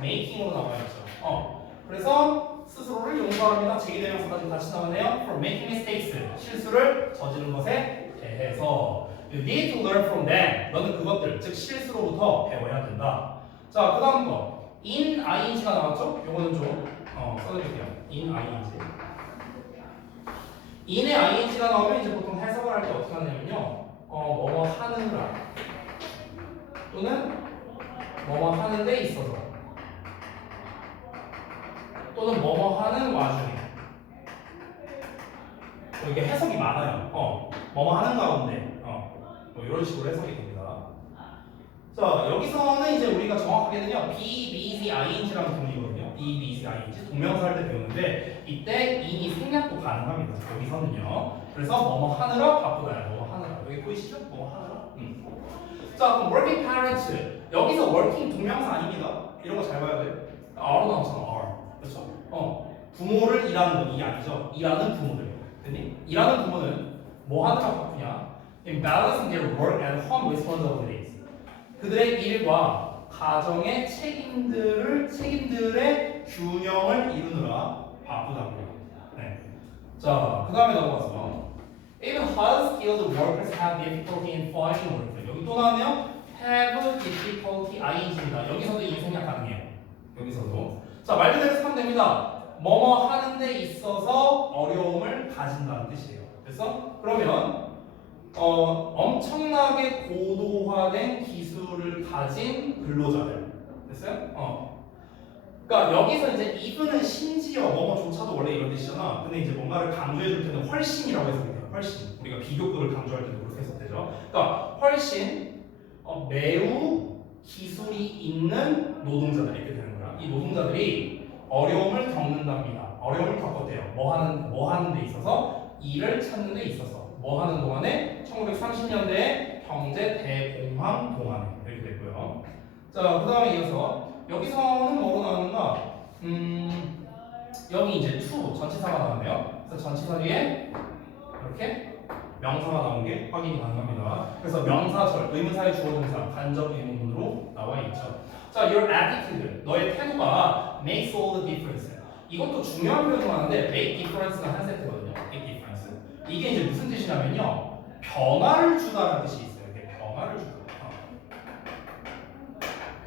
making으로 나와 있죠. 그래서 스스로를 용서합니다. 제기대명사까지 같이 나오네요. For making mistakes. 실수를 저지른 것에 대해서 You need to learn from them. 너는 그것들, 즉 실수로부터 배워야 된다. 자, 그 다음 거. in ing가 나왔죠? 요거는 좀 써드릴게요. in ing. in의 ing가 나오면 이제 보통 해석을 할 때 어떻게 하냐면요. 뭐뭐 하느라 또는 뭐뭐 하는 데 있어서 또는 뭐뭐 하는 와중에 이게 해석이 많아요. 뭐뭐 하는 가운데 뭐 이런 식으로 해석이 됩니다. 자, 여기서는 이제 우리가 정확하게는요 be, busy, ing라는 구문이거든요. be, busy, ing 동명사 할 때 배우는데 이때 in이 생략도 가능합니다. 여기서는요. 그래서 뭐뭐 하느라 바쁘다요. 뭐뭐 하느라 여기 보이시죠? 뭐뭐 하느라. 자, 그럼 working parents 여기서 working 동명사 아닙니다. 이런 거 잘 봐야 돼. R로 나오잖아. R. 그렇죠? 부모를 일하는 건 이 아니죠. 일하는 부모들. 됐니? 일하는 부모는 뭐 하느라 바쁘냐? In balancing their work and home responsibilities. 그들의 일과 가정의 책임들의 균형을 이루느라 바쁘다고요. 네. 자, 그 다음에 넘어가서 Even highly skilled workers have difficulty in finding work. 여기 또 나왔네요. Have difficulty ing입니다. 여기서도 인생략 가능해요. 여기서도. 자, 말 그대로 쓰면 됩니다. 뭐뭐 하는 데 있어서 어려움을 가진다는 뜻이에요. 됐어? 그러면 엄청나게 고도화된 기술을 가진 근로자들. 됐어요? 그러니까 여기서 이제 even은 심지어 뭐뭐조차도 원래 이런 뜻이잖아. 근데 이제 뭔가를 강조해 줄 때는 훨씬이라고 해서 돼요. 훨씬. 우리가 비교급을 강조할 때도 그렇게 해석되죠. 그러니까 훨씬 매우 기술이 있는 노동자들 이렇게 되는 거야. 이 노동자들이 어려움을 겪는답니다. 어려움을 겪었대요. 뭐 하는 데 있어서 일을 찾는 데 있어서 뭐 하는 동안에 1930년대에 경제 대공황 동안에 이렇게 됐고요. 자, 그 다음에 이어서 여기서는 뭐로 나오는가? 여기 이제 to 전치사가 나왔네요. 그래서 전치사 뒤에 이렇게 명사가 나온 게 확인이 가능합니다. 그래서 명사절, 의문사의 주어동사, 간접 의문문으로 나와 있죠. 자, your attitude, 너의 태도가 makes all the difference. 이것도 중요한 표현이 많은데 make difference가 한 세트거든요. make difference. 이게 이제 무슨 뜻이냐면요, 변화를 주다라는 뜻이 있어요. 이게 변화를 주다.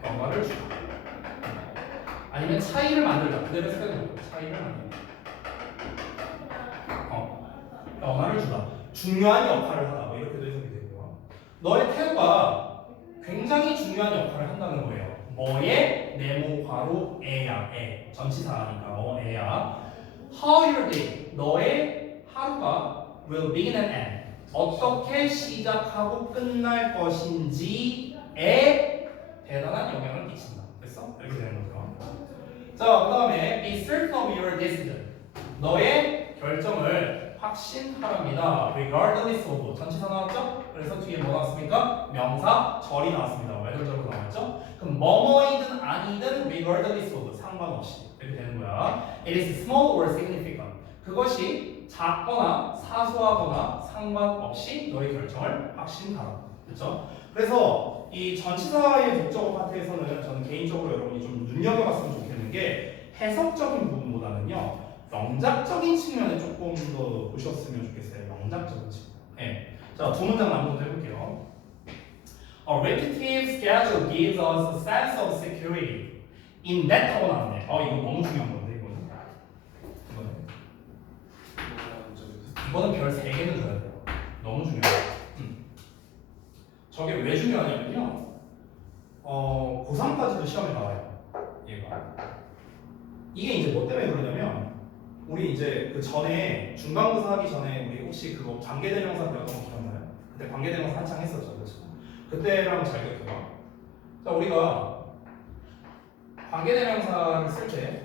변화를 주다. 아니면 차이를 만들다. 그대로 쓰는 거예요. 차이를 만들다. 변화를 주다. 중요한 역할을 하다. 뭐 이렇게도 해석이 되고요. 너의 태도가 굉장히 중요한 역할을 한다는 거예요. 뭐의 네모괄호 에야 에 전치사니까 뭐 에야. How your day 너의 하루가 will begin and end 어떻게 시작하고 끝날 것인지에 대단한 영향을 끼친다. 됐어? 이렇게 되는 거죠. 자, 그 다음에 be certain of your decision 너의 결정을 확신하랍니다. regardless of 전치사 나왔죠? 그래서 뒤에 뭐 나왔습니까? 명사 절이 나왔습니다. 외절적으로 나왔죠? 그럼 뭐뭐이든 아니든 regardless of 상관없이 이렇게 되는 거야. It is small or significant 그것이 작거나 사소하거나 상관없이 너의 결정을 확신하라. 그렇죠? 그래서 이 전치사의 목적어 파트에서는 저는 개인적으로 여러분이 좀 눈여겨봤으면 좋겠는 게 해석적인 부분보다는요 영작적인 측면에 조금 더 보셨으면 좋겠어요. 영작적인 측면. 네. 자, 두 문장 남겨서 해볼게요. A repetitive schedule gives us a sense of security. In that 하고 나왔네. 이거 너무 중요한 건데 이거는 별 3개는 줘야 돼요. 너무 중요해요. 저게 왜 중요하냐면요. 고3까지도 시험에 나와요. 얘가. 이게 이제 뭐 때문에 그러냐면 우리 이제 그 전에 중간고사 하기 전에 우리 혹시 그거 관계대명사 배웠던 거 기억나요? 그때 관계대명사 한창 했었죠, 그렇죠? 그때랑 잘 기억해봐. 자, 우리가 관계대명사를 쓸 때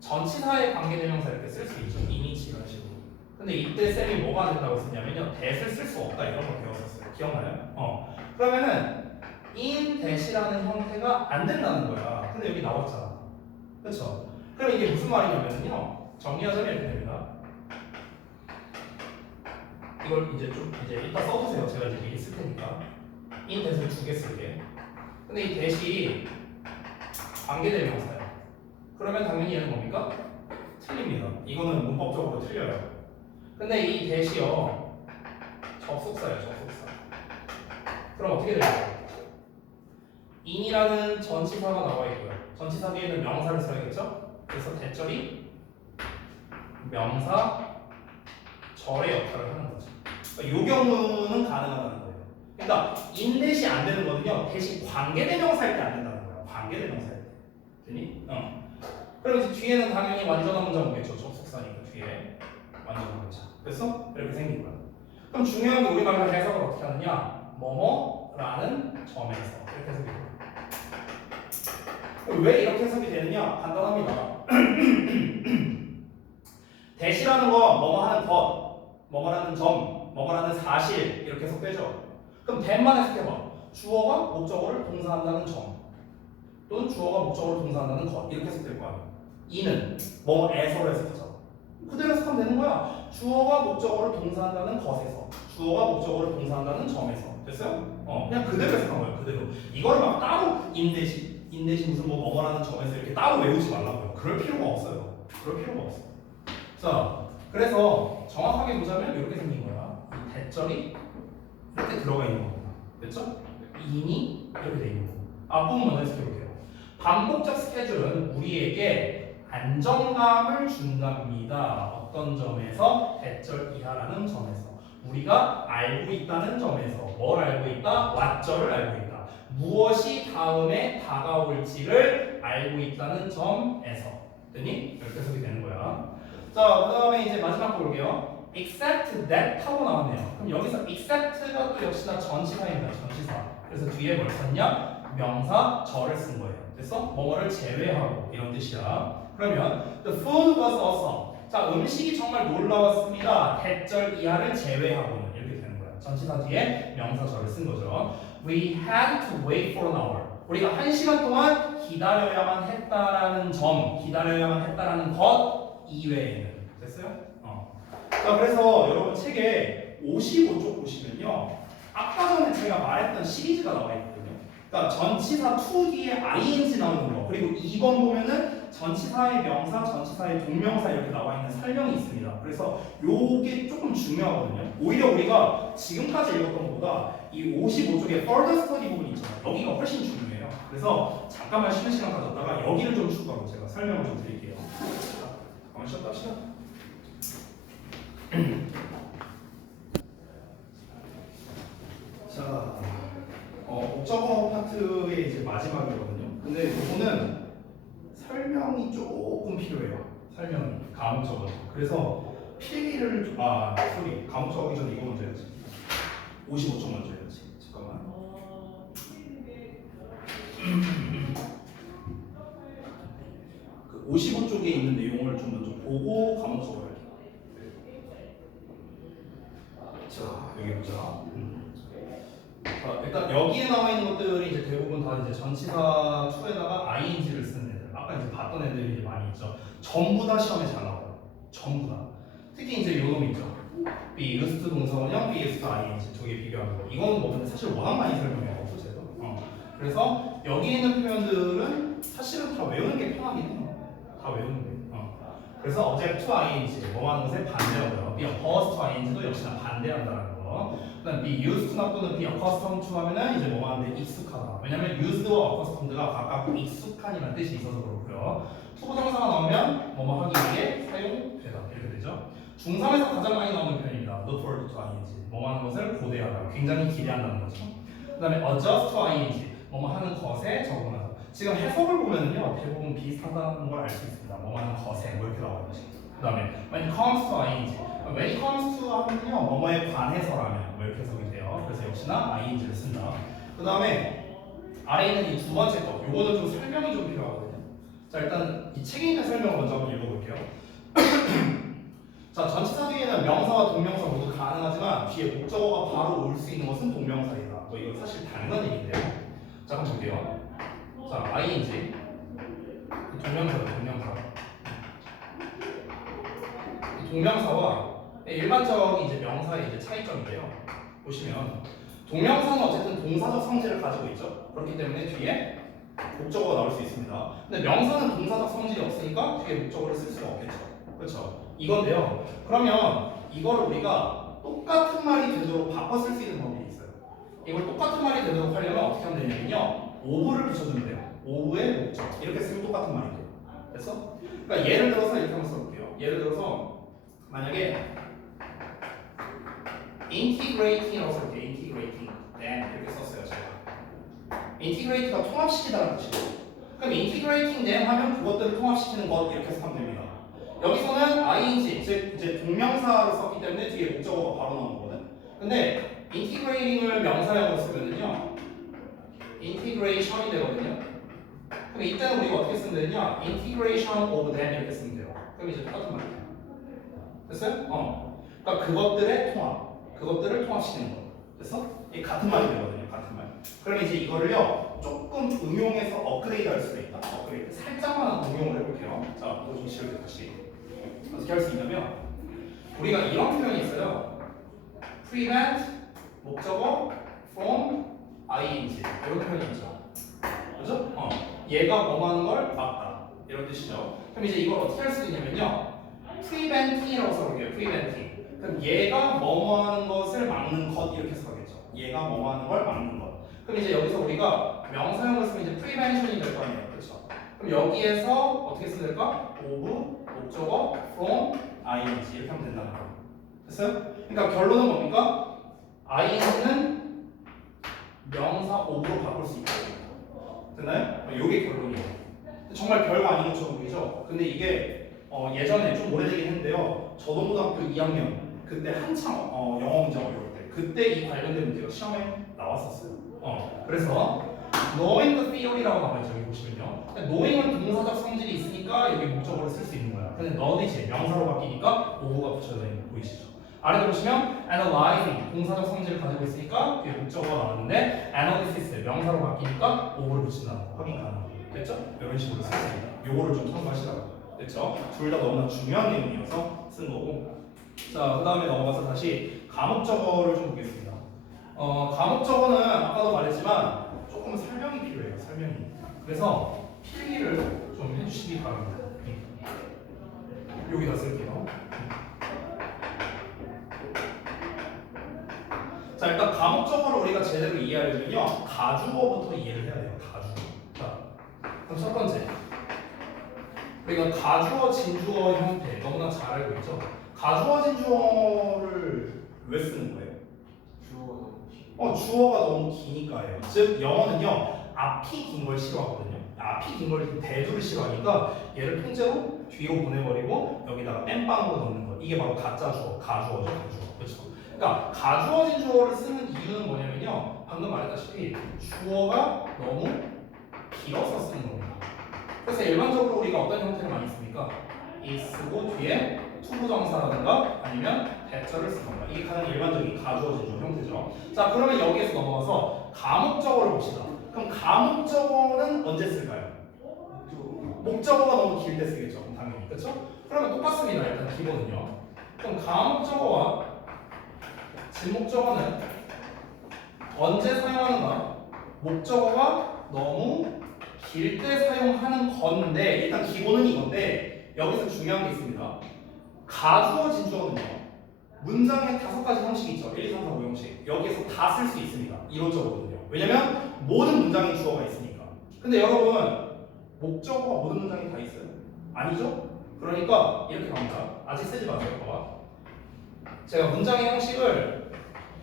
전치사의 관계대명사 이렇게 쓸 수 있죠. 이니치 이런 식으로. 근데 이때 쌤이 뭐가 안 된다고 했었냐면요, that을 쓸 수 없다 이런 거 배웠었어요. 기억나요? 그러면은 in that이라는 형태가 안 된다는 거야. 근데 여기 나왔잖아. 그렇죠? 그럼 이게 무슨 말이냐면요. 정리하자면 이렇게 됩니다. 이걸 이제 이따 써두세요. 제가 이제 미리 쓸 테니까. in that을 2개 쓸게. 근데 이 that이 관계대명사예요. 그러면 당연히 얘는 뭡니까? 틀립니다. 이거는 문법적으로 틀려요. 근데 이 대시요 접속사예요. 접속사. 그럼 어떻게 될까요? in이라는 전치사가 나와 있고요. 전치사 뒤에는 명사를 써야겠죠? 그래서 대절이 명사 절의 역할을 하는 거죠. 그러니까 이 경우는 가능하다는 거예요. 그러니까 in 대시 안 되는 거는요. 대시 관계대명사일 때 안 된다는 거예요. 관계대명사일 때. 되니? 그럼 이제 뒤에는 당연히 완전한 문장 오겠죠. 접속사니까 뒤에 완전한 문장. 됐어? 이렇게 생긴 거야. 그럼 중요한 게 우리말로 해석을 어떻게 하느냐? 뭐뭐라는 점에서 이렇게 해석이 돼요. 왜 이렇게 해석이 되느냐? 간단합니다. 대시라는 건 뭐뭐 하는 것, 뭐뭐라는 점, 뭐뭐라는 사실 이렇게 해석되죠. 그럼 대만 해석해봐. 주어가 목적어를 동사한다는 점 또는 주어가 목적어를 동사한다는 것 이렇게 해석될 거 아니야. 이는 뭐뭐에서로 해석하자. 그대로 해석하면 되는 거야. 주어가 목적어를 동사한다는 것에서, 주어가 목적어를 동사한다는 점에서. 됐어요? 그냥 그대로 해석한 거예요. 그대로. 이걸 막 따로 인대시 무슨 뭐뭐라는 점에서 이렇게 따로 외우지 말라고요. 그럴 필요가 없어요. 그럴 필요가 없어. 자, 그래서 정확하게 보자면 이렇게 생긴 거야. 이 대절이 이렇게 들어가 있는 겁니다. 됐죠? 인이 이렇게 돼 있는 거. 앞부분 먼저 해석해 볼게요. 반복적 스케줄은 우리에게 안정감을 준답니다. 어떤 점에서? 대절 이하라는 점에서. 우리가 알고 있다는 점에서. 뭘 알고 있다? 왓절을 알고 있다. 무엇이 다음에 다가올지를 알고 있다는 점에서. 됐니? 이렇게 해석이 되는 거야. 자, 그 다음에 이제 마지막 거 볼게요. except that 하고 나왔네요. 그럼 여기서 except가 또 역시나 전치사입니다. 전치사. 그래서 뒤에 뭘 썼냐? 명사 절을 쓴 거예요. 됐어? 뭐뭐를 제외하고 이런 뜻이야. 그러면 the food was awesome. 자, 음식이 정말 놀라웠습니다. 대절 이하를 제외하고는 이렇게 되는 거야. 전치사 뒤에 명사 절을 쓴 거죠. We had to wait for an hour. 우리가 1시간 동안 기다려야만 했다라는 점, 기다려야만 했다라는 것 이외에는. 됐어요? 자, 그래서 여러분 책에 55쪽 보시면요. 아까 전에 제가 말했던 시리즈가 나와 있거든요. 그러니까 전치사 to 뒤에 ing 나오는 거. 그리고 2번 보면은 전치사의 명사, 전치사의 동명사 이렇게 나와 있는 설명이 있습니다. 그래서 요게 조금 중요하거든요. 오히려 우리가 지금까지 읽었던 것보다 이 55쪽에 further study 부분이 있잖아요. 여기가 훨씬 중요해요. 그래서 잠깐만 쉬는 시간 가졌다가 여기를 좀 추가로 제가 설명을 좀 드릴게요. 자, 한번 쉬었다 합시다. 자, 목적어 파트의 이제 마지막이거든요. 근데 이거는 설명이 조금 필요해요. 설명이 감옥적어. 그래서 필기를 감옥적어기 전에 이거 먼저 해야지. 55쪽 먼저 해야지. 잠깐만. 그 55쪽에 있는 내용을 좀 먼저 보고 감옥적어를 할게요. 자, 여기 보자. 일단 여기에 나와 있는 것들이 이제 대부분 다 이제 전치사 2에다가 ing를 쓰는 애들. 아까 이제 봤던 애들이 이제 많이 있죠. 전부 다 시험에 잘 나와요. 전부 다. 특히 이제 요 놈 있죠. be used 동사원형, be used ing 두 개 비교하는 거. 이거는 뭐 근데 사실 워낙 많이 설명해요. 소재도. 그래서 여기 있는 표현들은 사실은 다 외우는 게 편하긴 해요. 다 외우는 게. 그래서 object to ing 뭐 하는 것에 반대하고요. be opposed to ing도 역시나 반대한다는 거. 그다음 be used to 또는 be accustomed to 하면은 이제 뭐 하는데 익숙하다. 왜냐면 used와 accustomed가 각각 익숙한이라는 뜻이 있어서 그렇고요. 투부정사가 나오면 뭐뭐 하기 위해 사용되다 이렇게 되죠. 중3에서 가장 많이 나오는 표현입니다. look forward to ing 뭐 하는 것을 고대하다, 굉장히 기대한다는 거죠. 그다음에 adjust to ing 뭐뭐 하는 것에 적응하다. 지금 해석을 보면은요 대부분 비슷하다는 걸 알 수 있습니다. 뭐 하는 것에 뭐 이렇게 나와요. 그다음에 when it comes to ing when it comes to 하면요 뭐뭐에 관해서라면 뭐 이렇게 해석이 돼요. 그래서 역시나 ing를 쓴다. 그다음에 아래 있는 이 두 번째 거 요거는 좀 설명이 좀 필요하거든요. 자, 일단 이 책에 있는 설명을 먼저 한번 읽어볼게요. 자, 전치사 뒤에는 명사와 동명사 모두 가능하지만 뒤에 목적어가 바로 올 수 있는 것은 동명사이다. 뭐 이건 사실 당연한 얘기인데요. 자, 한번 볼게요. 자, ing 동명사다. 동명사. 이 동명사와 일반적인 이제 명사의 이제 차이점인데요. 보시면 동명사는 어쨌든 동사적 성질을 가지고 있죠. 그렇기 때문에 뒤에 목적어가 나올 수 있습니다. 근데 명사는 동사적 성질이 없으니까 뒤에 목적어를 쓸 수가 없겠죠. 그렇죠? 이건데요. 그러면 이거를 우리가 똑같은 말이 되도록 바꿔 쓸 수 있는 방법이 있어요. 이걸 똑같은 말이 되도록 하려면 어떻게 하면 되냐면요. 오브를 붙여주면 돼요. 오브의 목적. 이렇게 쓰면 똑같은 말이 돼요. 됐어? 그러니까 예를 들어서 이렇게 한번 써볼게요. 예를 들어서 만약에 integrating이라고 쓸게요. integrating. 네, 이렇게 썼어요. 제가. integrate가 통합시키다는 뜻이에요. 그럼 integrating them 하면 그것들을 통합시키는 것 이렇게 해석하면 됩니다. 여기서는 ing, 즉 이제 동명사로 썼기 때문에 뒤에 목적어가 바로 나오는 거거든. 근데 integrating을 명사형으로 쓰면은요, integration이 되거든요. 그럼 이때는 우리가 어떻게 쓰면 되냐? integration of them 이렇게 쓰면 돼요. 그럼 이제 똑같은 말이에요. 됐어요? 그러니까 그것들의 통합, 그것들을 통합시키는 거. 됐어? 이게 같은 말이 되거든요. 같은 말. 그럼 이제 이거를요 조금 응용해서 업그레이드 할 수도 있다. 업그레이드. 살짝만 응용을 해볼게요. 자, 이거 좀 지울 때 다시. 어떻게 할 수 있냐면 우리가 이런 표현이 있어요. prevent 목적어 from ing 이런 표현이 있죠. 그죠? 얘가 뭐뭐 하는 걸 막다 이런 뜻이죠. 그럼 이제 이걸 어떻게 할 수 있냐면요. preventing이라고 써볼게요. preventing. 그럼 얘가 뭐뭐 하는 것을 막는 것 이렇게 써야겠죠. 얘가 뭐뭐 하는 걸 막는 것. 그럼 이제 여기서 우리가 명사형을 쓰면 이제 prevention이 될 거 아니에요. 그렇죠? 그럼 여기에서 어떻게 쓰면 될까? of 목적어 from ing 이렇게 하면 된다는 거예요. 됐어요? 그러니까 결론은 뭡니까? ing는 명사 of로 바꿀 수 있거든요. 됐나요? 이게 결론이에요. 정말 별거 아닌 것처럼 보이죠? 근데 이게 예전에 좀 오래되긴 했는데요. 저동고등학교 2학년 그때 한창 영어 문제 어려울 때 그때 이 관련된 문제가 시험에 나왔었어요. 그래서 knowing the theory라고 나와요. 저기 보시면요. knowing은 동사적 성질이 있으니까 여기 목적어를 쓸 수 있는 거야. 근데 knowledge 명사로 바뀌니까 o가 붙여져 있는 거 보이시죠? 아래 보시면 analyzing 동사적 성질을 가지고 있으니까 뒤에 목적어가 나왔는데 analysis 명사로 바뀌니까 o를 붙인다는 거 확인 가능합니다. 됐죠? 이런 식으로 쓰겠습니다. 요거를 좀 참고하시라고. 됐죠? 둘 다 너무나 중요한 내용이어서 쓴 거고. 자, 그 다음에 넘어가서 다시 가목적어를 좀 보겠습니다. 가목적어는 아까도 말했지만 조금 설명이 필요해요. 설명이. 그래서 필기를 좀 해주시기 바랍니다. 여기다 쓸게요. 자, 일단 가목적어를 우리가 제대로 이해하려면요 가주어부터 이해를 해야 돼요. 가주어. 자, 그럼 첫 번째 우리가 가주어, 진주어 형태 너무나 잘 알고 있죠? 가주어, 진주어를 왜 쓰는 거예요? 주어가 너무 기니까요. 즉 영어는요 앞이 긴 걸 싫어하거든요. 앞이 긴 걸 대두를 싫어하니까 얘를 통째로 뒤로 보내버리고 여기다가 땜빵으로 넣는 거. 이게 바로 가짜 주어, 가주어죠, 가주어. 그렇죠? 그러니까 가주어, 진주어를 쓰는 이유는 뭐냐면요. 방금 말했다시피 주어가 너무 길어서 쓰는 겁니다. 그래서 일반적으로 우리가 어떤 형태를 많이 씁니까? 이 쓰고 뒤에 투부정사라든가 아니면 대절을 쓰던가. 이게 가장 일반적인 가주어, 진주어 형태죠. 자, 그러면 여기에서 넘어가서 가목적어를 봅시다. 그럼 가목적어는 언제 쓸까요? 목적어가 너무 길 때 쓰겠죠. 당연히. 그렇죠? 그러면 똑같습니다. 일단 기본은요. 그럼 가목적어와 진목적어는 언제 사용하는가? 목적어가 너무 길 때 사용하는 건데 일단 기본은 이건데 여기서 중요한 게 있습니다. 가주어, 진주어는요. 문장에 5가지 형식이 있죠. 1, 2, 3, 4, 5 형식. 여기에서 다 쓸 수 있습니다. 이론적으로는요. 왜냐면 모든 문장에 주어가 있으니까. 근데 여러분 목적어가 모든 문장에 다 있어요? 아니죠? 그러니까 이렇게 갑니다. 아직 쓰지 마세요. 봐봐. 제가 문장의 형식을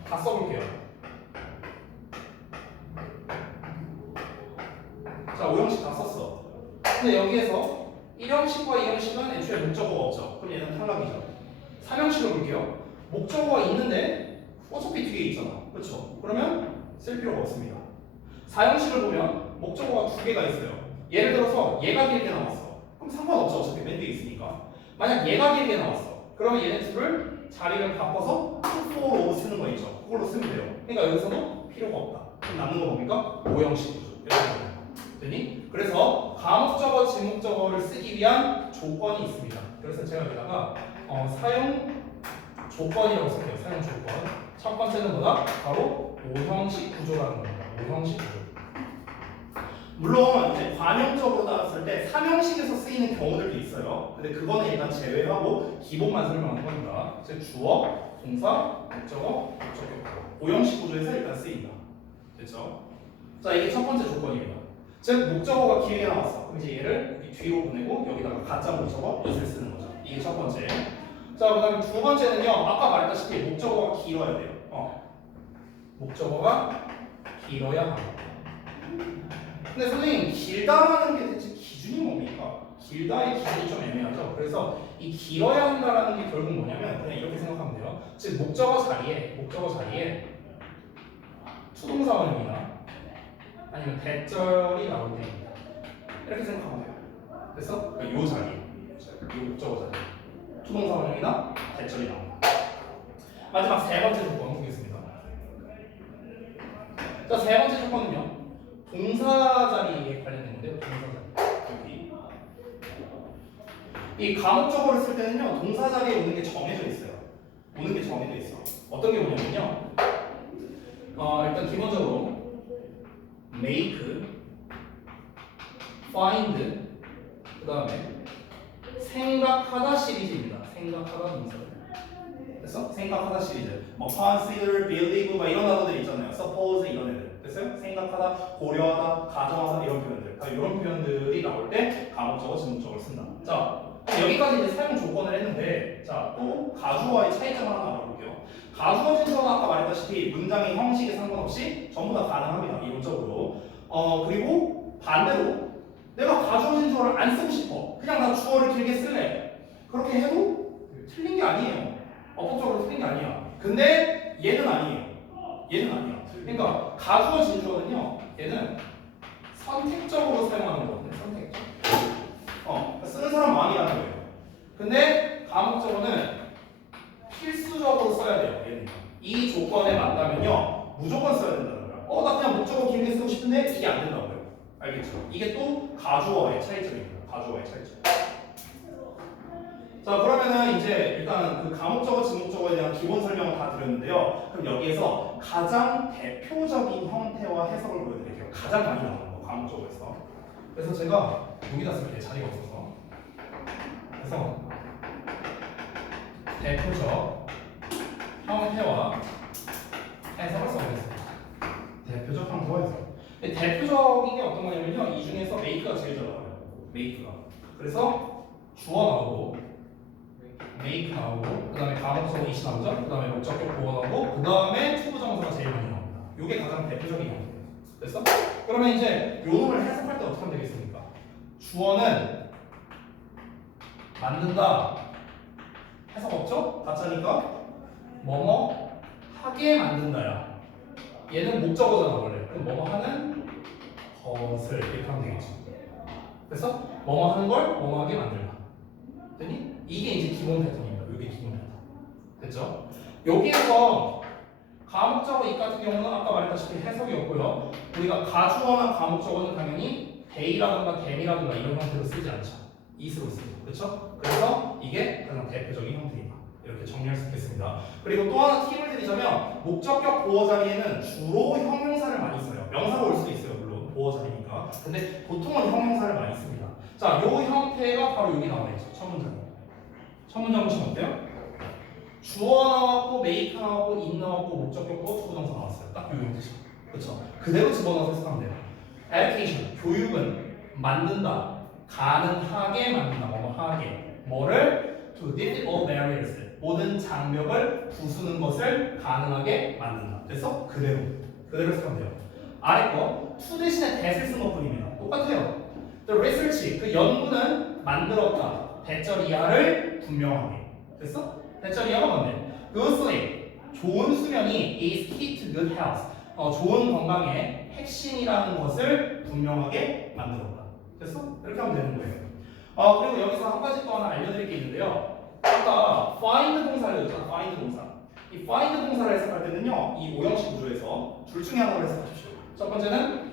다 써볼게요. 자, 5형식 다 썼어. 근데 여기에서 1형식과 2형식은 애초에 목적어가 없죠. 그럼 얘는 탈락이죠. 3형식을 볼게요. 목적어가 있는데 어차피 뒤에 있잖아. 그렇죠? 그러면 쓸 필요가 없습니다. 4형식을 보면 목적어가 2개가 있어요. 예를 들어서 얘가 길게 나왔어. 그럼 상관없죠. 어차피 맨 뒤에 있으니까. 만약 얘가 길게 나왔어. 그러면 얘네 둘을 자리를 바꿔서 to/for로 쓰는 거 있죠. 그걸로 쓰면 돼요. 그러니까 여기서도 필요가 없다. 그럼 남는 거 뭡니까? 5형식이죠. 이렇게 되니? 그래서 가목적어, 진목적어를 쓰기 위한 조건이 있습니다. 그래서 제가 여기다가 사용 조건이라고 쓸게요. 사용 조건. 첫 번째는 뭐다? 바로 5형식 구조라는 겁니다. 5형식 구조. 물론 이제 관용적으로 따졌을 때 삼형식에서 쓰이는 경우들도 있어요. 근데 그거는 일단 제외하고 기본만 설명하는 겁니다. 즉 주어, 동사, 목적어, 목적격. 오형식 구조에서 일단 쓰인다. 됐죠? 자, 이게 첫 번째 조건입니다. 즉 목적어가 길게 나왔어. 그럼 이제 얘를 여기 뒤로 보내고 여기다가 가짜 목적어 엿을 쓰는 거죠. 이게 첫 번째. 자, 그다음에 두 번째는요. 아까 말했다시피 목적어가 길어야 돼요. 목적어가 길어야 합니다. 근데 선생님 길다라는 게 대체 기준이 뭡니까? 길다의 기준이 좀 애매하죠. 그래서 이 길어야 한다라는 게 결국 뭐냐면 그냥 이렇게 생각하면 돼요. 즉 목적어 자리에 투동사 원형이나 아니면 대절이 나올 때입니다. 이렇게 생각하면 돼요. 그래서 이 자리에 이 목적어 자리에 투동사 원형이나 대절이 나옵니다. 마지막 세 번째 조건 보겠습니다. 자, 세 번째 조건은요. 동사 자리에 관련된 건데요. 동사 자리. 여기. 이 가목적어를 쓸 때는요. 동사 자리에 오는 게 정해져 있어요. 오는 게 정해져 있어. 어떤 게 뭐냐면요. 일단 기본적으로 make, find, 그 다음에 생각하다 시리즈입니다. 생각하다 동사. 그래서 생각하다 시리즈, 뭐 consider, believe, 막 이런 단어들 있잖아요. suppose 이런 애들. 됐어요? 생각하다, 고려하다, 가정하다 이런 표현들. 다 이런 표현들이 나올 때 가목적어, 지목적어를 쓴다. 자, 여기까지 이제 사용 조건을 했는데, 자, 또 가주어와의 차이점을 하나 알아볼게요. 가주어 진서는 아까 말했다시피 문장의 형식에 상관없이 전부 다 가능합니다. 이론적으로. 그리고 반대로 내가 가주어 진서를 안 쓰고 싶어. 그냥 나 주어를 길게 쓸래. 그렇게 해도 틀린 게 아니에요. 어법적으로 틀린 게 아니야. 근데 얘는 아니에요. 얘는 아니야. 그러니까 가주어 진주어는요. 얘는 선택적으로 사용하는 거거든요. 선택적. 쓰는 사람 많이라는 거예요. 근데 가목적어는 필수적으로 써야 돼요. 얘는. 이 조건에 맞다면요. 무조건 써야 된다는 거야. 나 그냥 목적어 길게 쓰고 싶은데 이게 안 된다고요. 알겠죠? 이게 또 가주어의 차이점입니다. 가주어의 차이점. 자, 그러면은 이제 일단 그 가목적어, 지목적어에 대한 기본 설명을 다 드렸는데요. 그럼 여기에서 가장 대표적인 형태와 해석을 보여드릴게요. 가장 많이 나오는 거, 가목적어에서. 그래서 제가 여기다 쓸 때 자리가 없어서. 그래서 대표적 형태와 해석을 써보겠습니다. 대표적 형태와 해석. 대표적인 게 어떤 거냐면요. 이 중에서 make가 제일 잘 나와요. make가. 그래서 주어 나오고 make 나오고, 그 다음에 가목적어 이시 나오죠? 그 다음에 목적격 보어 나오고, 그 다음에 투부정사가 제일 많이 나옵니다. 이게 가장 대표적인 형태예요. 됐어? 그러면 이제 요 놈을 해석할 때 어떻게 하면 되겠습니까? 주어는 만든다. 해석 없죠? 가짜니까 뭐뭐 하게 만든다야. 얘는 목적어잖아 원래. 그럼 뭐뭐 하는 것을 이렇게 하면 되겠죠. 그래서 뭐뭐 하는 걸 뭐뭐 하게 만들다. 됐니? 이게 이제 기본 패턴입니다. 이게 기본 패턴. 됐죠? 여기에서 가목적어 이 같은 경우는 아까 말했다시피 해석이 없고요. 우리가 가주어나 가목적어는 당연히 they라든가 them이라든가 이런 형태로 쓰지 않죠. is로 쓰죠. 그렇죠? 그래서 이게 가장 대표적인 형태이다. 이렇게 정리할 수 있겠습니다. 그리고 또 하나 팁을 드리자면 목적격 보어 자리에는 주로 형용사를 많이 써요. 명사가 올 수도 있어요. 물론 보어 자리니까. 근데 보통은 형용사를 많이 씁니다. 자, 요 형태가 바로 여기 나와 있죠. 첫 문장. 첫 문장 보시면 어때요? 주어 나왔고, make 나왔고, in 나왔고, 목적격 보어 투부정사 나왔어요. 딱 요 형태죠. 그렇죠? 그대로 집어넣어서 해석하면 돼요. education, 교육은 만든다, 가능하게 만든다, 뭐 하게. 뭐를? to defeat all barriers. 모든 장벽을 부수는 것을 가능하게 만든다. 됐어? 그대로 해석하면 돼요. 아래 거 to 대신에 that을 쓴 것뿐입니다. 똑같아요. The research, 그 연구는 만들었다. 대절 이하를 분명하게. 됐어? 대절 이하가 뭔데? Good sleep, 좋은 수면이 is key to good health. 좋은 건강의 핵심이라는 것을 분명하게 만들었다. 됐어? 이렇게 하면 되는 거예요. 그리고 여기서 한 가지 또 하나 알려드릴 게 있는데요. 아까 find 동사를 알려줬잖아. find 동사. 이 find 동사를 해석할 때는요. 이 오형식 구조에서 둘 중에 하나를 해석하십시오. 첫 번째는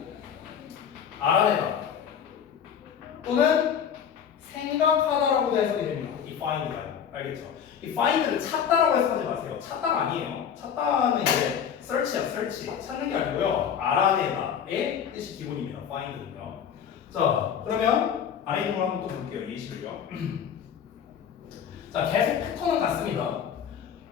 알아내다 또는 생각하다라고도 해석이 됩니다. 이 find가요. 알겠죠? 이 find를 찾다라고 해석하지 마세요. 찾다가 아니에요. 찾다는 이제 search야, search. 찾는 게 아니고요. 알아내다의 뜻이 기본입니다. find는요. 자, 그러면 아래 있는 걸 한번 또 볼게요. 예시를요. 자, 계속 패턴은 같습니다.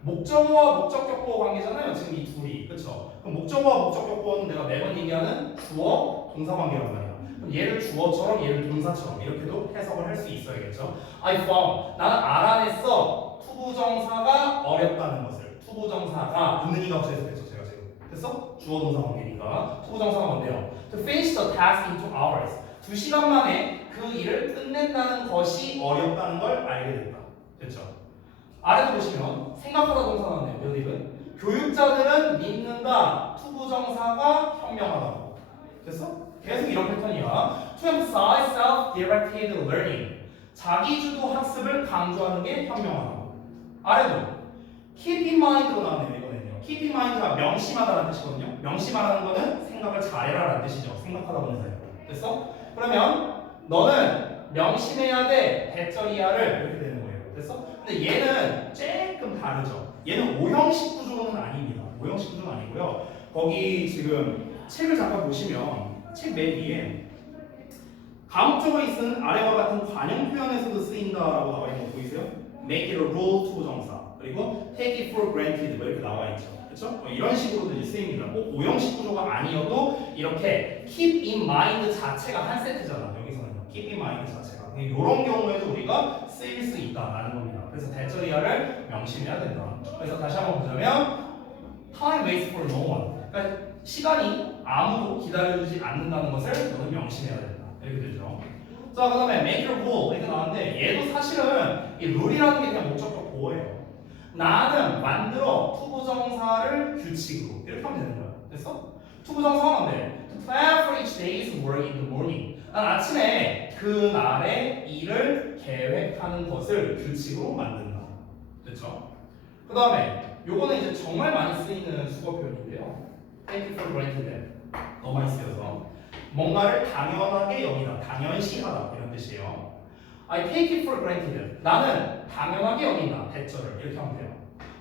목적어와 목적격보 관계잖아요. 지금 이 둘이. 그쵸? 그럼 목적어와 목적격보는 내가 매번 얘기하는 주어, 동사 관계란 말이야. 그럼 얘를 주어처럼 얘를 동사처럼 이렇게도 해석을 할 수 있어야겠죠. I found. 나는 알아냈어. 투부정사가 어렵다는 것을. 투부정사가 은은이가 없이 해석했죠. 제가 지금. 됐어? 주어 동사 관계니까. 투부정사가 뭔데요? To finish the task in 2 hours. 2시간 만에 그 일을 끝낸다는 것이 어렵다는 걸 알게 됐다. 됐죠? 아래도 보시면 생각하다 동사 나왔네요. believe. 교육자들은 믿는다. 투부정사가 현명하다고. 됐어? 계속 이런 패턴이야. To emphasize self-directed learning. 자기주도 학습을 강조하는 게 현명하다고. 아래도 keep in mind로 나왔네요. 이거는요. keep in mind가 명심하다라는 뜻이거든요. 명심하라는 거는 생각을 잘해라라는 뜻이죠. 생각하다 동사예요. 됐어? 그러면 너는 명심해야 돼. 대절이야를 이렇게 되는 거예요. 됐어? 근데 얘는 조금 다르죠. 얘는 오형식 구조는 아닙니다. 오형식 구조는 아니고요. 거기 지금 책을 잠깐 보시면 책 맨 위에 가목적어에 쓴 아래와 같은 관용 표현에서도 쓰인다라고 나와 있는 거 보이세요? Make it a rule 투부정사 그리고 take it for granted 뭐 이렇게 나와 있죠. 그렇죠? 이런 식으로도 이제 쓰입니다. 꼭 오형식 구조가 아니어도 이렇게 keep in mind 자체가 한 세트잖아. 여기서는 keep in mind 자체가 이런 경우에도 우리가 쓰일 수 있다라는 겁니다. 그래서 대절이야를 명심해야 된다. 그래서 다시 한번 보자면 time waits for no one. 그러니까 시간이 아무도 기다려주지 않는다는 것을 너는 명심해야 된다. 이렇게 되죠. 자, 그 다음에 make your rule 이렇게 나왔는데 얘도 사실은 이 룰이라는 게 그냥 목적격 보호예요. 나는 만들어 투부정사를 규칙으로 이렇게 하면 되는 거야. 됐어? 투부정사가 뭔데? To plan for each day's work in the morning. 난 아침에 그 날의 일을 계획하는 것을 규칙으로 만든다. 됐죠? 그 다음에 요거는 이제 정말 많이 쓰이는 수거 표현인데요. Take it for granted. 너무 많이 쓰여서 뭔가를 당연하게 여기다, 당연시하다 이런 뜻이에요. I take it for granted. 나는 당연하게 여긴다. 대절을 이렇게 하면 돼요.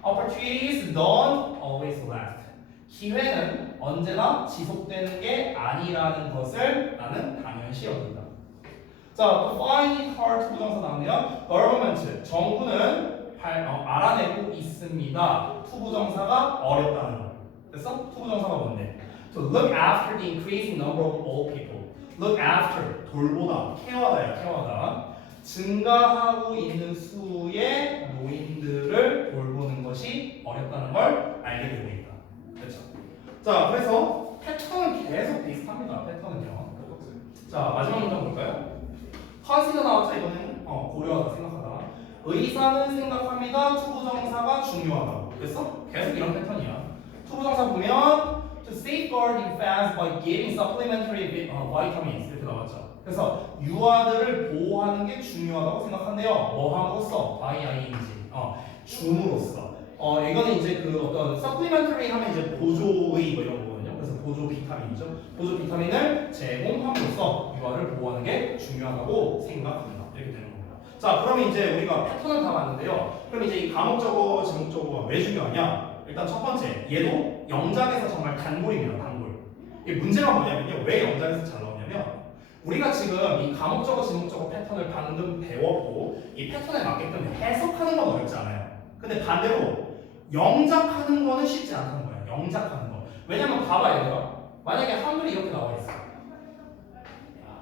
Opportunities don't always last. 기회는 언제나 지속되는 게 아니라는 것을 나는 당연시 여긴다. 자, 또 find it hard 투부정사 나오네요. Government, 정부는 알아내고 있습니다. 투부정사가 어렵다는 거. 됐어? 투부정사가 뭔데? To look after the increasing number of old people. Look after, 돌보다, 케어하다야, 케어하다. 증가하고 있는 수의 노인들을 돌보는 것이 어렵다는 걸 알게 되고 있다. 그렇죠? 자, 그래서 패턴은 계속 비슷합니다. 패턴은요. 자, 마지막 문장 볼까요? 컨시더 나왔죠 이번에는? 고려하다, 생각하다. 의사는 생각합니다. 투부정사가 중요하다. 됐어? 계속 이런 패턴이야. 투부정사 보면 to safeguard infants by giving supplementary vitamins 이렇게 나왔죠. 그래서 유아들을 보호하는 게 중요하다고 생각한대요. 뭐 함으로써? by 줌으로써. 이거는 이제 그 어떤 supplementary 하면 이제 보조의 뭐 이런 거거든요. 그래서 보조 비타민이죠. 보조 비타민을 제공함으로써 유아를 보호하는 게 중요하다고 생각합니다. 이렇게 되는 겁니다. 자, 그러면 이제 우리가 패턴을 다 봤는데요. 그럼 이제 이 가목적어, 제목적어가 왜 중요하냐? 일단 첫 번째, 얘도 영작에서 정말 단골입니다. 단골. 이 문제가 뭐냐면요. 왜 영작에서 잘 나오냐면 우리가 지금 이 가목적어, 제목적어 패턴을 방금 배웠고 이 패턴에 맞게끔 해석하는 건 어렵지 않아요. 근데 반대로 영작하는 거는 쉽지 않다는 거예요. 영작하는 거. 왜냐면 봐봐 얘들아. 만약에 한글이 이렇게 나와 있어.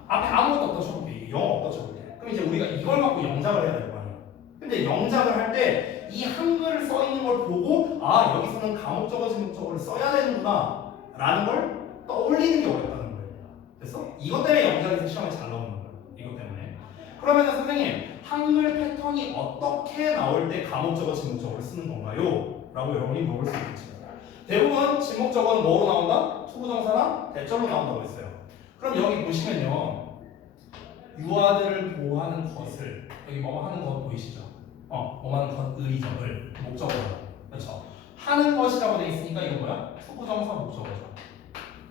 앞에 아무것도 없다 쳐볼게. 영어 없다 쳐볼게. 그럼 이제 우리가 이걸 갖고 영작을 해야 될 거 아니야. 근데 영작을 할 때 이 한글을 써 있는 걸 보고 아 여기서는 가목적어, 제목적어를 써야 되는구나 라는 걸 떠올리는 게 어렵다는 거예요. 됐어? 이것 때문에 영작에서 시험에 잘 나오는 거예요. 이것 때문에. 그러면은 선생님 한글 패턴이 어떻게 나올 때 가목적어, 제목적어를 쓰는 건가요? 라고 여러분이 물어볼 수 있겠죠. 대부분 제목적어는 뭐로 나온다? 투부정사나 대절로 나온다고 했어요. 그럼 여기 보시면요. 유아들을 보호하는 것을 여기 뭐 하는 거 보이시죠? 뭐 하는 것을이죠. 을 목적어죠. 그렇죠? 하는 것이라고 돼 있으니까 이거 뭐야? 투부정사 목적어죠.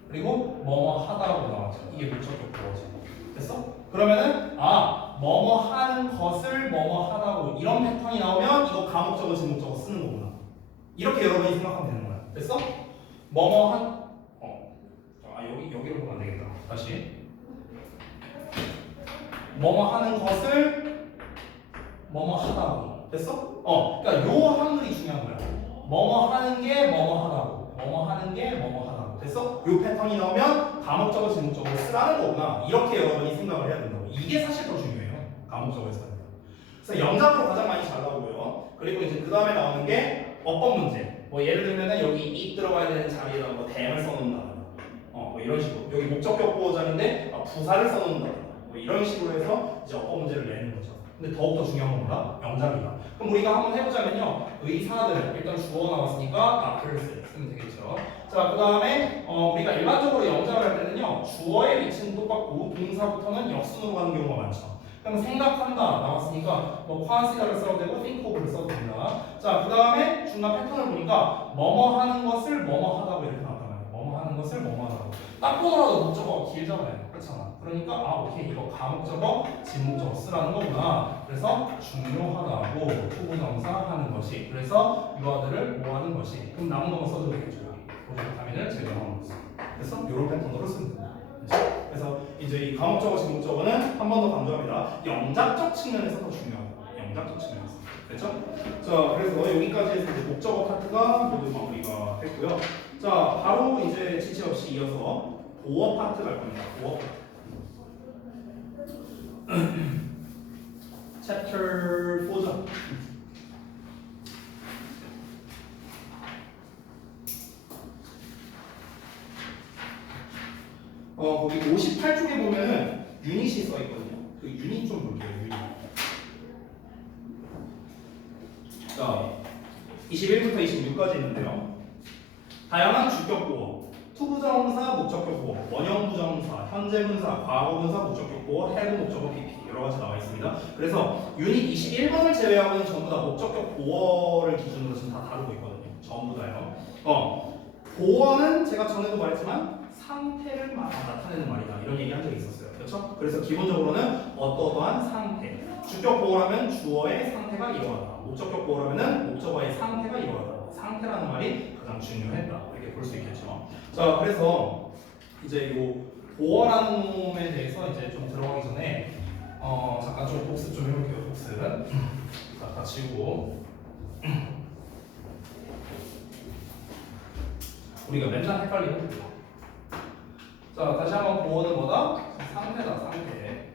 그리고 뭐뭐 하다라고 나왔죠. 이게 목적격 보어죠. 됐어? 그러면은 뭐뭐 하는 것을 뭐뭐 하다고 이런 패턴이 나오면 이거 가목적어, 제목적어 쓰는 거구나. 이렇게 여러분이 생각하면 되는 거야. 됐어? 뭐뭐 한 여기로 보면 안 되겠다. 다시. 뭐뭐 하는 것을 뭐뭐 하다고. 됐어? 그러니까 요 한글이 중요한 거야. 뭐뭐 하는 게 뭐뭐 하다고. 뭐뭐 하는 게 뭐뭐 하다고. 됐어? 요 패턴이 나오면 가목적어, 지목적어를 쓰라는 거구나. 이렇게 여러분이 생각을 해야 된다고. 이게 사실 더 중요해요. 가목적어에서. 그래서 영작으로 가장 많이 잘 나오고요. 그리고 이제 그 다음에 나오는 게 어법 문제. 뭐 예를 들면은 여기 이 들어가야 되는 자리에다 뭐 댐을 써놓는다거나, 뭐 이런 식으로. 여기 목적격 보호자인데 부사를 써놓는다거나, 뭐 이런 식으로 해서 이제 어법 문제를 내는 거죠. 근데 더욱더 중요한 건 뭐다? 영작이다. 그럼 우리가 한번 해보자면요. 의사들 일단 주어 나왔으니까 actors 쓰면 되겠죠. 자, 그 다음에 우리가 일반적으로 영작을 할 때는요. 주어의 위치는 똑같고 동사부터는 역순으로 가는 경우가 많죠. 그럼 생각한다 나왔으니까 뭐 consider를 써도 되고 think of를 써도 됩니다. 자, 그 다음에 중간 패턴을 보니까 뭐뭐 하는 것을 뭐뭐 하다고 이렇게 나왔단 말이에요. 뭐뭐 하는 것을 뭐뭐 하다고. 딱 보더라도 목적어가 길잖아요. 그렇잖아. 그러니까 오케이 이거 가목적어, 지목적어 쓰라는 거구나. 그래서 중요하다고 투부정사 하는 것이. 그래서 유아들을 뭐 하는 것이. 그럼 남은 것만 써도 되겠죠. 보조 비타민을 제공하는 것이. 그래서 이런 패턴으로 쓰면 됩니다. 그래서 이제 이 가목적어, 지목적어는 한 번 더 강조합니다. 영작적 측면에서 더 중요하다. 영작적 측면에서. 됐죠? 자, 그래서 여기까지 해서 이제 목적어 파트가 모두 마무리가 됐고요. 자, 바로 이제 지체 없이 이어서 보어 파트 갈 겁니다. 보어 파트. Chapter 4죠. 거기 58쪽에 보면은 유닛이 써 있거든요. 그 유닛 좀 볼게요. 유닛. 자, 21부터 26까지 있는데요. 다양한 주격 보어, 투부정사, 목적격 보어, 원형부정사, 현재분사, 과거분사, 목적격 보어, 해부 목적어 PP 여러 가지 나와 있습니다. 그래서 유닛 21번을 제외하고는 전부 다 목적격 보어를 기준으로 지금 다 다루고 있거든요. 전부 다요. 보어는 제가 전에도 말했지만 상태를 나타내는 말이다. 이런 얘기 한 적이 있었어요. 그렇죠? 그래서 기본적으로는 어떠한 상태. 주격 보어라면 주어의 상태가 이러하다. 목적격 보어라면은 목적어의 상태가 이러하다. 상태라는 말이 가장 중요했다. 이렇게 볼 수 있겠죠. 자, 그래서 이제 요 보어라는 놈에 대해서 이제 좀 들어가기 전에 잠깐 좀 복습 좀 해볼게요. 복습. 자, 다 지우고. 우리가 맨날 헷갈리거든요. 자, 다시 한번 보어는 뭐다? 상태다, 상태.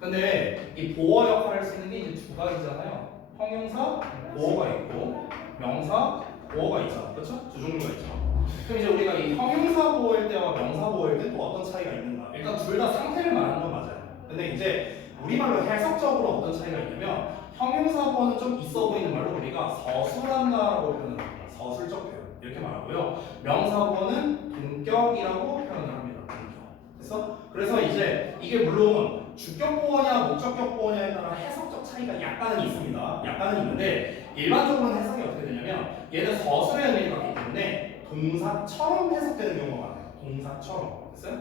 근데 이 보어 역할을 할 수 있는 게 이제 두 가지잖아요. 형용사 보어가 있고 명사 보어가 있잖아. 그렇죠? 두 종류가 있죠. 그럼 이제 우리가 이 형용사 보어일 때와 명사 보어일 때 또 어떤 차이가 있는가? 일단 둘 다 상태를 말하는 건 맞아요. 근데 이제 우리말로 해석적으로 어떤 차이가 있냐면 형용사 보어는 좀 있어 보이는 말로 우리가 서술한다라고 표현을 합니다. 서술적 표현 이렇게 말하고요. 명사 보어는 동격이라고 표현을 합니다. 동격. 그래서 이제 이게 물론 주격 보어냐 목적격 보어냐에 따라 해석적 차이가 약간은 있습니다. 약간은 있는데 일반적으로는 해석이 어떻게 되냐면 얘는 서술의 의미를 갖기 때문에 동사처럼 해석되는 경우가 많아요. 동사처럼. 됐어요?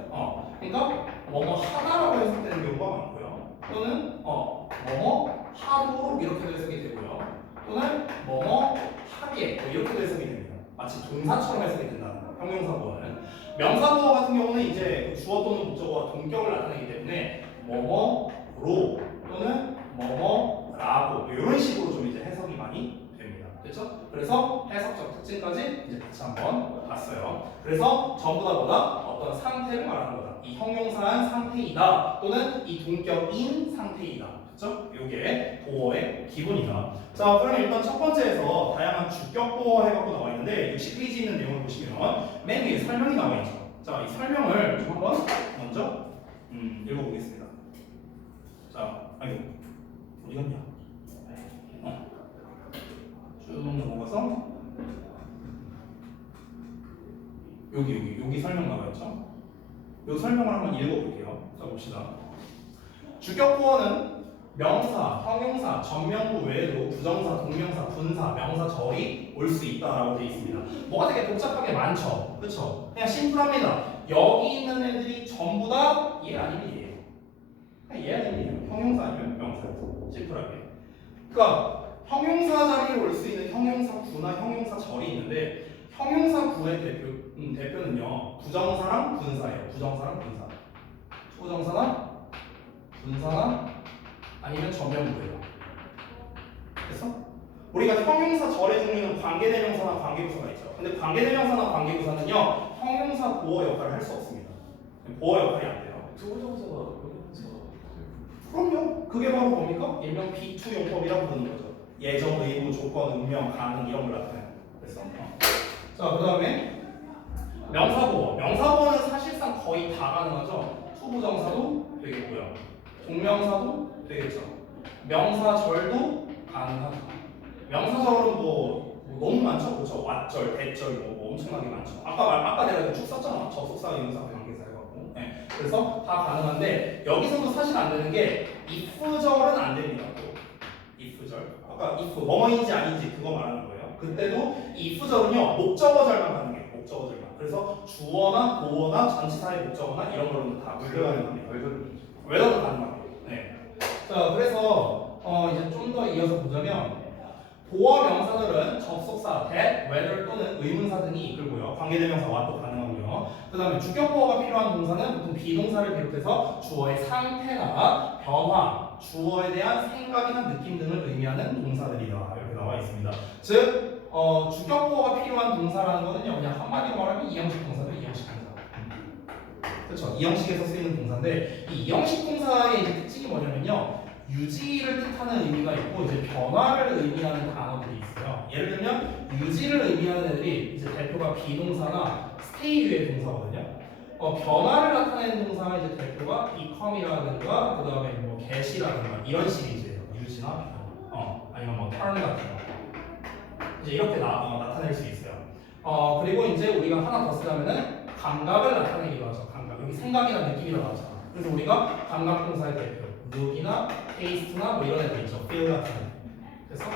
그러니까 뭐뭐 하다라고 해석되는 경우가 많고요. 또는 뭐뭐 하도록 이렇게도 해석이 되고요. 또는 뭐뭐 하게 뭐 이렇게도 해석이 됩니다. 마치 동사처럼 해석이 된다는 거예요. 형용사 보어는. 명사 보어 같은 경우는 이제 주어 또는 목적어와 동격을 나타내기 때문에 뭐뭐로 또는 뭐뭐라고 이런 식으로 좀 이제 해석이 많이 됩니다. 됐죠? 그래서 해석적 특징까지 이제 같이 한번 봤어요. 그래서 전부 다 뭐다? 어떤 상태를 말하는 거다. 이 형용사한 상태이다 또는 이 동격인 상태이다. 그렇죠? 이게 보어의 기본이다. 자, 그럼 일단 첫 번째에서 다양한 주격 보어 해갖고 나와 있는데 60페이지 있는 내용을 보시면 맨 위에 설명이 나와 있죠. 자, 이 설명을 좀 한번 먼저 읽어보겠습니다. 자, 아이고 어디 갔냐? 쭉 넘어가서 여기 설명 나와 있죠? 이 설명을 한번 읽어볼게요. 자, 봅시다. 주격 보어는 명사, 형용사, 전명부 외에도 부정사, 동명사, 분사, 명사, 절이 올 수 있다라고 되어 있습니다. 뭐가 되게 복잡하게 많죠? 그렇죠? 그냥 심플합니다. 여기 있는 애들이 전부 다 얘 아니면 얘예요. 그냥 얘 아니면 얘예요. 형용사 아니면 명사. 심플하게. 그러니까 형용사 자리에 올 수 있는 형용사 구나 형용사 절이 있는데 형용사 구의 대표는요 부정사랑 분사예요. 부정사랑 분사. 부정사나 분사나 아니면 전면부예요. 됐어? 우리가 형용사 절의 종류는 관계대명사나 관계부사가 있죠. 근데 관계대명사나 관계부사는요 형용사 보호 역할을 할 수 없습니다. 보호 역할이 안 돼요. 투부정사가 형용사. 그럼요. 그게 바로 뭡니까? 일명 B2 용법이라고 부르는 거죠. 예정, 의무, 조건, 운명, 가능 이런 걸 나타내는 거. 그래서 자, 그 다음에 명사보호. 명사보호는 사실상 거의 다 가능하죠. 투부정사도 되겠고요. 동명사도 되겠죠. 명사절도 가능하죠. 명사절은 뭐 너무 많죠, 그렇죠? 왓절, 대절 뭐 엄청나게 많죠. 아까 내가 쭉 썼잖아. 접속사, 인사, 관계사 해갖고. 네. 그래서 다 가능한데 여기서도 사실 안 되는 게 if절은 안 됩니다. 또 if절. 아까 if 뭐뭐인지 아닌지 그거 말하는 거예요. 그때도 이 if절은요 목적어절만 가능해요. 목적어절만. 그래서 주어나 보어나 전치사의 목적어나 이런 걸로는 다 물려가는 겁니다. 웨더도 가능하고. 네. 자, 그래서 이제 좀 더 이어서 보자면 보어 명사들은 접속사 that, whether 또는 의문사 등이 이끌고요. 관계대명사와 또 가능하고요. 그 다음에 주격보어가 필요한 동사는 보통 비동사를 비롯해서 주어의 상태나 변화, 주어에 대한 생각이나 느낌 등을 의미하는 동사들이다. 이렇게 나와 있습니다. 즉, 주격보어가 필요한 동사라는 거는요, 그냥 한마디로 말하면 이형식 동사죠. 이형식 동사. 그렇죠. 이형식에서 쓰이는 동사인데 이 이형식 동사의 이제 특징이 뭐냐면요. 유지를 뜻하는 의미가 있고 이제 변화를 의미하는 단어들이 있어요. 예를 들면 유지를 의미하는 애들이 이제 대표가 비동사나 stay 위의 동사거든요. 변화를 나타내는 동사가 이제 대표가 become이라든가 그 다음에 뭐 get이라든가 이런 시리즈예요. 유지나 아니면 뭐 turn 같은 거 이제 이렇게 나타낼 수 있어요. 그리고 이제 우리가 하나 더 쓰자면은 감각을 나타내기도 하죠. 감각. 여기 생각이나 느낌이라고 하잖아. 그래서 우리가 감각 동사의 대표 look이나 taste나 뭐 이런 애들 있죠. feel 같은 애들. 그래서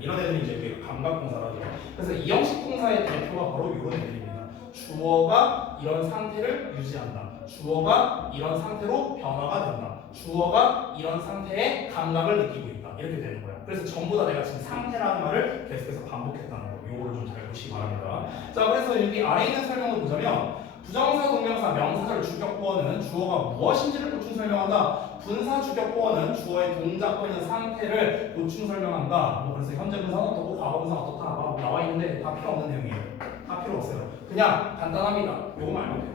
이런 애들이 이제 감각 동사라죠. 그래서 이 형식 동사의 대표가 바로 이런 애들입니다. 주어가 이런 상태를 유지한다. 주어가 이런 상태로 변화가 된다. 주어가 이런 상태의 감각을 느끼고 있다. 이렇게 되는 거야. 그래서 전부 다 내가 지금 상태라는 말을 계속해서 반복했다는 거. 요거를 좀 잘 보시기 바랍니다. 자, 그래서 여기 아래 있는 설명을 보자면 부정사, 동명사, 명사절, 주격보어는 주어가 무엇인지를 보충 설명한다. 분사, 주격보어는 주어의 동작 또는 상태를 보충 설명한다. 뭐 그래서 현재 분사는 어떻고 과거 분사는 어떻다. 뭐 나와 있는데 다 필요 없는 내용이에요. 다 필요 없어요. 그냥 간단합니다. 요거만 알면 돼요.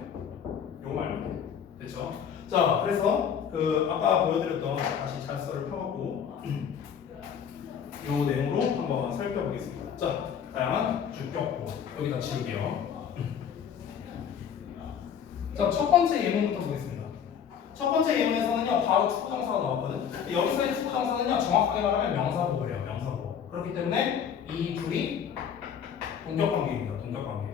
요거만 알면 돼요. 됐죠? 자, 그래서 그 아까 보여드렸던 다시 자습서를 펴갖고 요 내용으로 한번 살펴보겠습니다. 자, 다양한 주격보어 여기다 지울게요. 자, 첫 번째 예문부터 보겠습니다. 첫 번째 예문에서는요, 바로 투부정사가 나왔거든. 여기서의 투부정사는요, 정확하게 말하면 명사보호예요. 명사보호. 그렇기 때문에 이 둘이 동격관계입니다. 동격관계.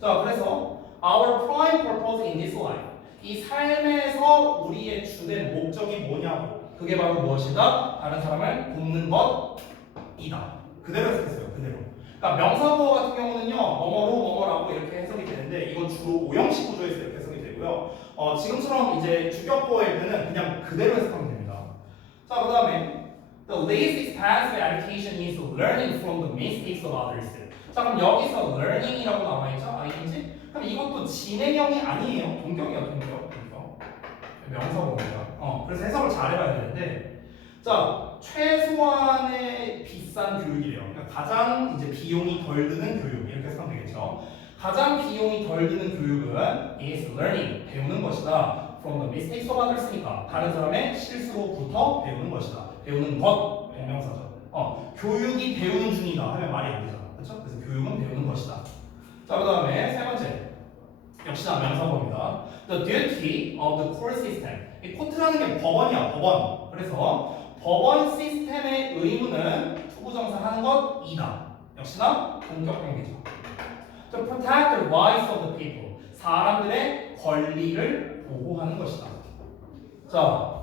자, 그래서 our prime purpose in this life. 이 삶에서 우리의 주된 목적이 뭐냐고. 그게 바로 무엇이다? 다른 사람을 돕는 것이다. 그대로 해석했어요. 그대로. 그러니까 명사보호 같은 경우는요, 뭐뭐로 뭐뭐라고 이렇게 해석이 되는데 이건 주로 오형식 구조에서 이렇게 해석이 되고요. 지금처럼 이제 주격보호일 때는 그냥 그대로 해석하면 됩니다. 자, 그 다음에 the least expensive education is learning from the mistakes of others. 자, 그럼 여기서 learning이라고 나와있죠? 아니지? 그럼 이것도 진행형이 아니에요. 동격이야, 동격. 명사보호입니다. 그래서 해석을 잘 해봐야 되는데 자, 최소한의 비싼 교육이래요. 그러니까 가장 이제 비용이 덜 드는 교육 이렇게 해석하면 되겠죠. 가장 비용이 덜 드는 교육은 is learning 배우는 것이다. From the mistakes of others니까 다른 사람의 실수로부터 배우는 것이다. 배우는 것 동명사죠. 교육이 배우는 중이다 하면 말이 안 되잖아. 그렇죠? 그래서 교육은 배우는 것이다. 자, 그다음에 세 번째 역시나 명사법입니다. The duty of the court system. 이 코트라는 게 법원이야, 법원. 그래서 법원 시스템의 의무는 투부정사 하는 것이다. 역시나 동격 관계죠. To protect the rights of the people. 사람들의 권리를 보호하는 것이다. 자,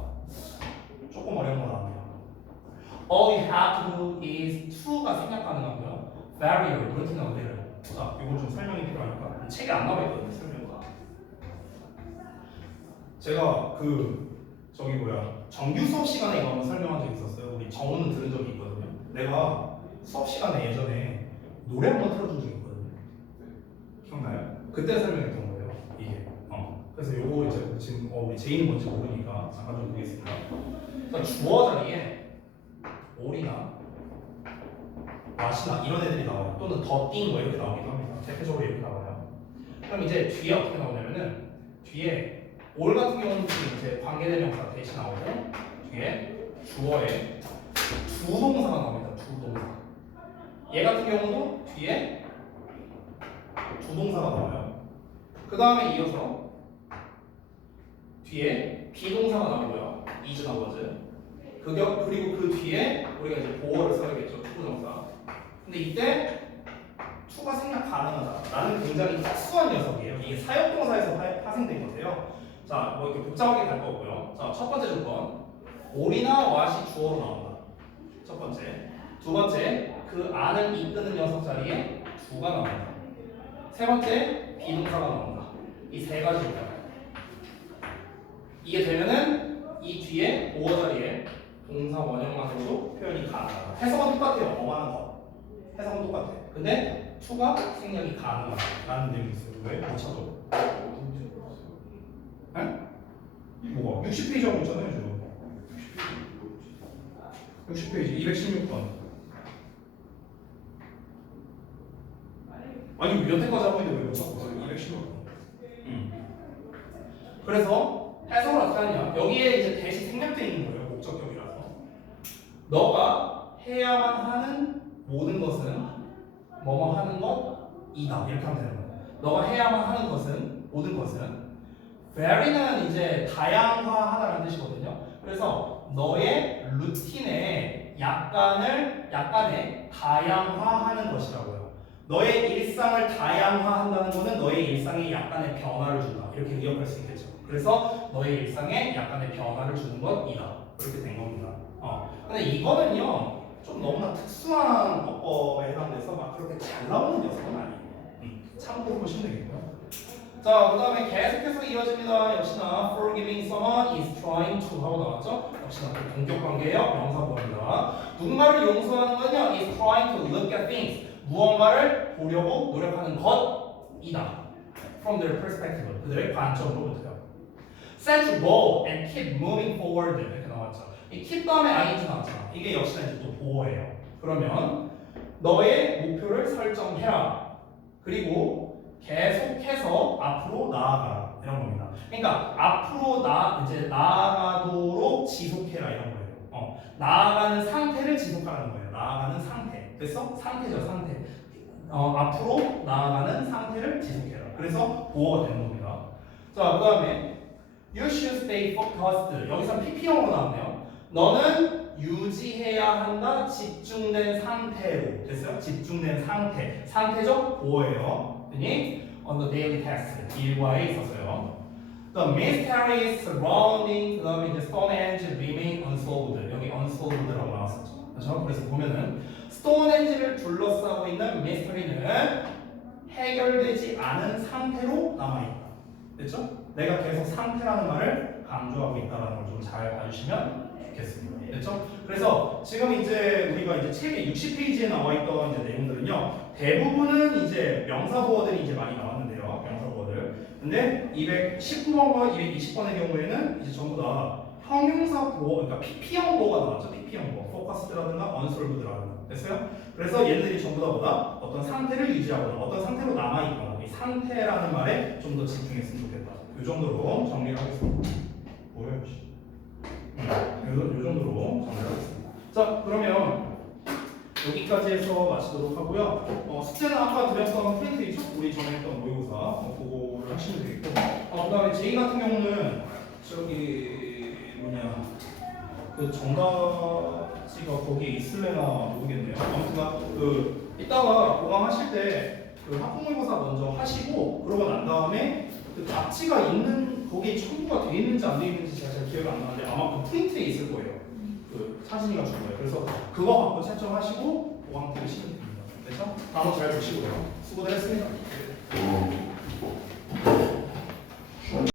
조금 어려운 거 나옵니다. All you have to do is to가 생략 가능하고요. Vary or written a little. 자, 이거 좀 설명이 필요하니까 책에 안 나와 있거든요. 설명가. 제가 정규 수업 시간에 이거 한번 설명한 적이 있었어요. 우리 정우는 들은 적이 있거든요. 내가 수업 시간에 예전에 노래 한번 틀어준 적이 있거든요. 기억나요? 그때 설명했던 거예요. 이게. 그래서 요거 이제 지금 우리 제이는 뭔지 모르니까 잠깐 좀 보겠습니다. 그러니까 주어 자리에 올이나 what이나 이런 애들이 나와요. 또는 더띵 뭐 이렇게 나오기도 합니다. 대표적으로 이렇게 나와요. 그럼 이제 뒤에 어떻게 나오냐면은 뒤에 올 같은 경우는 이제 관계대명사 대신 나오고 뒤에 주어에 두 동사가 나옵니다. 두 동사. 얘 같은 경우도 뒤에 두 동사가 나와요. 그 다음에 이어서 뒤에 비동사가 나오고요. is나 was. 그리고 그 뒤에 우리가 이제 보어를 써야겠죠. 투부정사. 근데 이때 투가 생략 가능하다. 나는 굉장히 특수한 녀석이에요. 이게 사역동사에서 파생된 건데요. 자, 뭐 이렇게 복잡하게 갈 거고요. 자, 첫 번째 조건. 올이나 what이 주어로 나온다. 첫 번째. 두 번째, 그 안을 이끄는 녀석 자리에 두가 나온다. 세 번째, 비동사가 나온다. 이 세 가지 조건. 이게 되면은 이 뒤에 보어 자리에 동사 원형만으로도 표현이 가능하다. 해석은 똑같아요. 어마한 거. 해석은 똑같아. 근데 투가 생략이 가능하다라는 내용이 있어요. 왜? 못 찾아. 에? 뭐가? 60페이지 하고 있잖아요, 지금. 60페이지 216번. 아니 여태까지 하고 있는데 왜 못 찾고 있어요? 216번. 그래서 해석을 어떻게 하냐? 여기에 이제 대신 생략되어 있는 거예요. 목적격이라서. 너가 해야만 하는 모든 것은 뭐뭐 하는 것이다. 이렇게 하면 되는 거예요. 너가 해야만 하는 것은 모든 것은 vary는 이제 다양화하다라는 뜻이거든요. 그래서 너의 루틴에 약간의 다양화하는 것이라고요. 너의 일상을 다양화한다는 것은 너의 일상에 약간의 변화를 준다. 이렇게 의역할 수 있겠죠. 그래서 너의 일상에 약간의 변화를 주는 것이다. 이렇게 된 겁니다. 근데 이거는요 좀 너무나 특수한 어법에 해당돼서 막 그렇게 잘 나오는 녀석은 아니에요. 참고로 보시면 되겠고요. 자, 그 다음에 계속해서 이어집니다. 역시나 forgiving someone is trying to 하고 나왔죠? 역시나 또 동격 관계예요. 명사보입니다. 누군가를 용서하는 건요 is trying to look at things. 무언가를 보려고 노력하는 것이다. From their perspective. 그들의 관점으로부터요. Set goal and keep moving forward. 이렇게 나왔죠. 이 keep 다음에 ing 나왔잖아. 이게 역시나 이제 또 보어예요. 그러면 너의 목표를 설정해라. 그리고 계속해서 앞으로 나아가라. 이런 겁니다. 그러니까 앞으로 나아가도록 지속해라 이런 거예요. 나아가는 상태를 지속하라는 거예요. 나아가는 상태. 됐어? 상태죠, 상태. 앞으로 나아가는 상태를 지속해라. 그래서 보어가 되는 겁니다. 자, 그 다음에 You should stay focused. 여기서 PP형으로 나왔네요. 너는 유지해야 한다. 집중된 상태로. 됐어요? 집중된 상태. 상태적 보어예요. 그니 on the daily task. 일과에 있어서요. The mystery surrounding 그 다음에 이제 Stonehenge remain unsolved. 여기 unsolved라고 나왔었죠. 그렇죠? 그래서 보면은 스톤헨지를 둘러싸고 있는 미스터리는 해결되지 않은 상태로 남아있다. 됐죠? 내가 계속 상태라는 말을 강조하고 있다는 걸 좀 잘 봐주시면 좋겠습니다. 됐죠? 그래서 지금 이제 우리가 이제 책의 60페이지에 나와 있던 이제 내용들은요, 대부분은 이제 명사보어들이 이제 많이 나왔는데요, 명사보어들. 근데 219번과 220번의 경우에는 이제 전부 다 형용사 보어, 그러니까 PP형 보어가 나왔죠. PP형 보어, 포커스드라든가 언솔브드라든가. 됐어요? 그래서 얘네들이 전부 다 뭐다? 어떤 상태를 유지하거나 어떤 상태로 남아있거나 이 상태라는 말에 좀 더 집중했으면 좋겠다. 이 정도로 정리를 하겠습니다. 뭐야, 요 정도로 정리를 하겠습니다. 자, 그러면 여기까지 해서 마치도록 하고요. 숙제는 아까 드렸던 프린트 있죠? 우리 전에 했던 모의고사 그거를 하시면 되겠고, 그 다음에 제이 같은 경우는 저기 뭐냐 그 정답지가 거기에 있을래나 모르겠네요. 아무튼 그 이따가 보강하실 때 그 학부모의고사 먼저 하시고 그러고 난 다음에 그 답지가 있는 거기에 첨부가 돼 있는지 안 돼 있는지 제가 잘 기억이 안 나는데 아마 그 프린트에 있을 거예요. 그 사진이가 준 거예요. 그래서 그거 갖고 채점하시고 보강 들으시면 됩니다. 그래서 단어 잘 보시고요. 수고들 했습니다.